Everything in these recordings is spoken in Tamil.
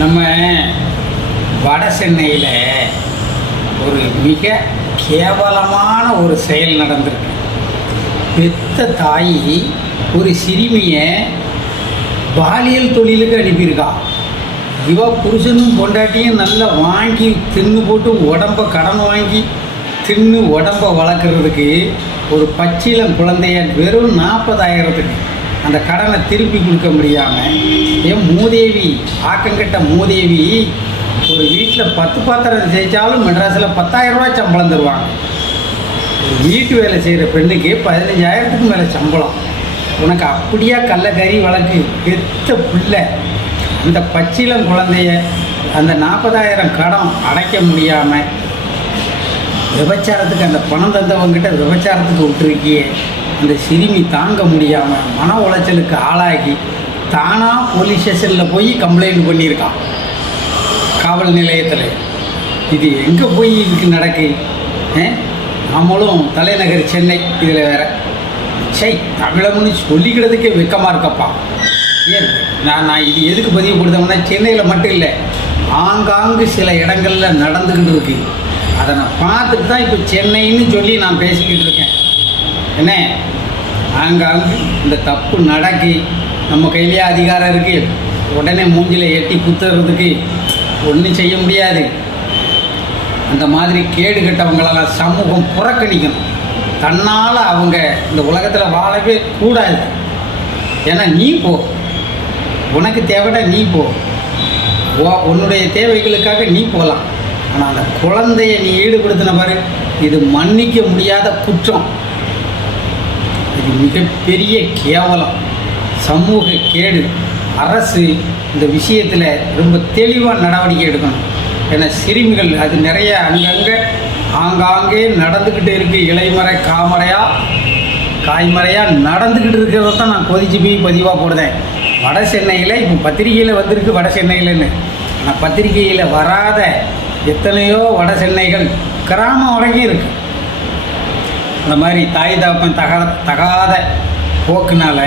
நம்ம வட சென்னையில் ஒரு மிக கேவலமான ஒரு செயல் நடந்திருக்கு. பெத்த தாய் ஒரு சிறுமியை பாலியல் தொழிலுக்கு அனுப்பியிருக்கா. இவ புருஷனும் பொண்டாட்டியும் நல்லா வாங்கி தின்னு போட்டு உடம்ப கடன் வாங்கி தின்னு உடம்ப வளர்க்குறதுக்கு ஒரு பச்சிலம் குழந்தைய வெறும் நாற்பதாயிரத்துக்கு அந்த கடனை திருப்பி கொடுக்க முடியாமல் ஏன் மூதேவி ஆக்கங்கட்ட மூதேவி ஒரு வீட்டில் பத்து பாத்திரம் செய்தாலும் மெட்ராஸில் பத்தாயிரம் ரூபாய் சம்பளம் தருவாங்க. வீட்டு வேலை செய்கிற பெண்ணுக்கு பதினஞ்சாயிரத்துக்கு மேலே சம்பளம். உனக்கு அப்படியா கள்ளக்கறி வழக்கு பெத்த பிள்ளை. அந்த பச்சிலம் குழந்தைய அந்த நாற்பதாயிரம் கடன் அடைக்க முடியாமல் விபச்சாரத்துக்கு அந்த பணம் தந்தவங்கிட்ட விபச்சாரத்துக்கு விட்டுருக்கியே. அந்த சிறுமி தாங்க முடியாமல் மன உளைச்சலுக்கு ஆளாகி தானாக போலீஸ் ஸ்டேஷனில் போய் கம்ப்ளைண்ட் பண்ணியிருக்கான் காவல் நிலையத்தில். இது எங்கே போய் இதுக்கு நடக்கு? நம்மளும் தலைநகர் சென்னை இதில் வேற. சை தமிழம்னு சொல்லிக்கிறதுக்கே வெக்கமாக இருக்கப்பா. ஏன்? நான் நான் இது எதுக்கு பதிவு கொடுத்தோம்னா சென்னையில் மட்டும் இல்லை. ஆங்காங்கு சில இடங்களில் நடந்துக்கிட்டு இருக்கு. அதை நான் பார்த்துட்டு தான் இப்போ சென்னைன்னு சொல்லி நான் பேசிக்கிட்டு இருக்கேன். என்ன? ஆங்காங்கு இந்த தப்பு நடக்கு நம்ம கையிலேயே அதிகாரம் இருக்குது உடனே மூஞ்சில் எட்டி குத்துறதுக்கு ஒன்றும் செய்ய முடியாது. அந்த மாதிரி கேடு கெட்டவங்களெல்லாம் சமூகம் புறக்கணிக்கணும் தன்னால் அவங்க இந்த உலகத்தில் வாழவே கூடாது. ஏன்னா நீ போ. உனக்கு தேவைடா நீ போ. உன்னுடைய தேவைகளுக்காக நீ போகலாம். ஆனால் அந்த குழந்தைய நீ ஈடுபடுத்தின பாரு. இது மன்னிக்க முடியாத குற்றம். இது மிகப்பெரிய கேவலம் சமூக கேடு. அரசு இந்த விஷயத்தில் ரொம்ப தெளிவாக நடவடிக்கை எடுக்கணும். ஏன்னா சிறுமிகள் அது நிறைய அங்கங்கே ஆங்காங்கே நடந்துக்கிட்டு இருக்குது இலைமறை காமறையாக காய்மறையாக நடந்துக்கிட்டு இருக்கிறத தான் நான் கொதிச்சு போய் பதிவாக போடுதேன் வட சென்னையில் இப்போ பத்திரிகையில் வந்திருக்கு வட சென்னையிலன்னு. ஆனால் பத்திரிகையில் வராத எத்தனையோ வட சென்னைகள் கிராமம் வரைக்கும் இருக்குது இந்த மாதிரி தாய் தாப்பன் தகா தகாத போக்குனால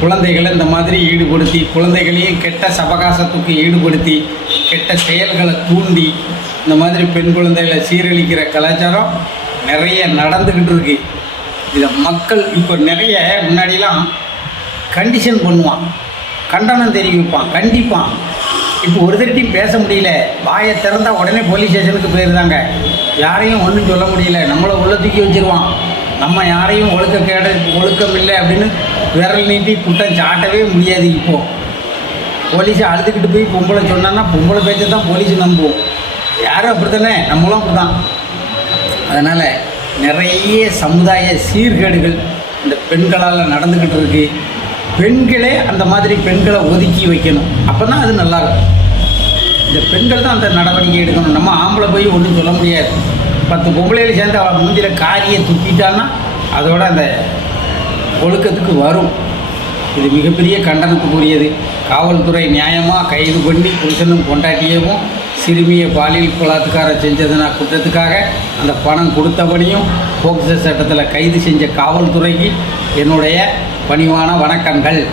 குழந்தைகளை இந்த மாதிரி ஈடுபடுத்தி குழந்தைகளையும் கெட்ட சபகாசத்துக்கு ஈடுபடுத்தி கெட்ட செயல்களை தூண்டி இந்த மாதிரி பெண் குழந்தைகளை சீரழிக்கிற கலாச்சாரம் நிறைய நடந்துக்கிட்டு இருக்கு. இதை மக்கள் இப்போ நிறைய முன்னாடிலாம் கண்டிஷன் பண்ணுவான். கண்டனம் தெரிவிப்பான் கண்டிப்பான். இப்போ ஒரு தட்டி பேச முடியல. வாயை திறந்தால் உடனே போலீஸ் ஸ்டேஷனுக்கு போயிருந்தாங்க. யாரையும் ஒன்றும் சொல்ல முடியல. நம்மளை உள்ள தூக்கி வச்சிருவான். நம்ம யாரையும் ஒழுக்க கேட ஒழுக்கம் இல்லை அப்படின்னு விரல் நீட்டி குட்டம் சாட்டவே முடியாது இப்போது போலீஸ் அழுதுகிட்டு போய் பொம்பளை சொன்னான்னா பொம்பளை பேச்சை தான் போலீஸ் நம்புவோம். யாரும் அப்படி தானே நம்மளும் அப்படி தான் அதனால் நிறைய சமுதாய சீர்கேடுகள் இந்த பெண்களால் நடந்துக்கிட்டு இருக்குது பெண்களே அந்த மாதிரி பெண்களை ஒதுக்கி வைக்கணும். அப்போ தான் அது நல்லாயிருக்கும் இந்த பெண்கள் தான் அந்த நடவடிக்கை எடுக்கணும். நம்ம ஆம்பளை போய் ஒன்றும் சொல்ல முடியாது. பத்து பொம்பளையில் சேர்ந்து அவள் முந்தியில் காரியை துப்பிட்டான்னா அதோட அந்த ஒழுக்கத்துக்கு வரும். இது மிகப்பெரிய கண்டனத்துக்குரியது. காவல்துறை நியாயமாக கைது பண்ணி புருஷனும் கொண்டாட்டியவும் சிறுமியை பாலியல் பலாத்காரம் செஞ்சதுனா குற்றத்துக்காக அந்த பணம் கொடுத்தபடியும் போக்சோ சட்டத்தில் கைது செஞ்ச காவல்துறைக்கு என்னுடைய பணிவான வணக்கங்கள்.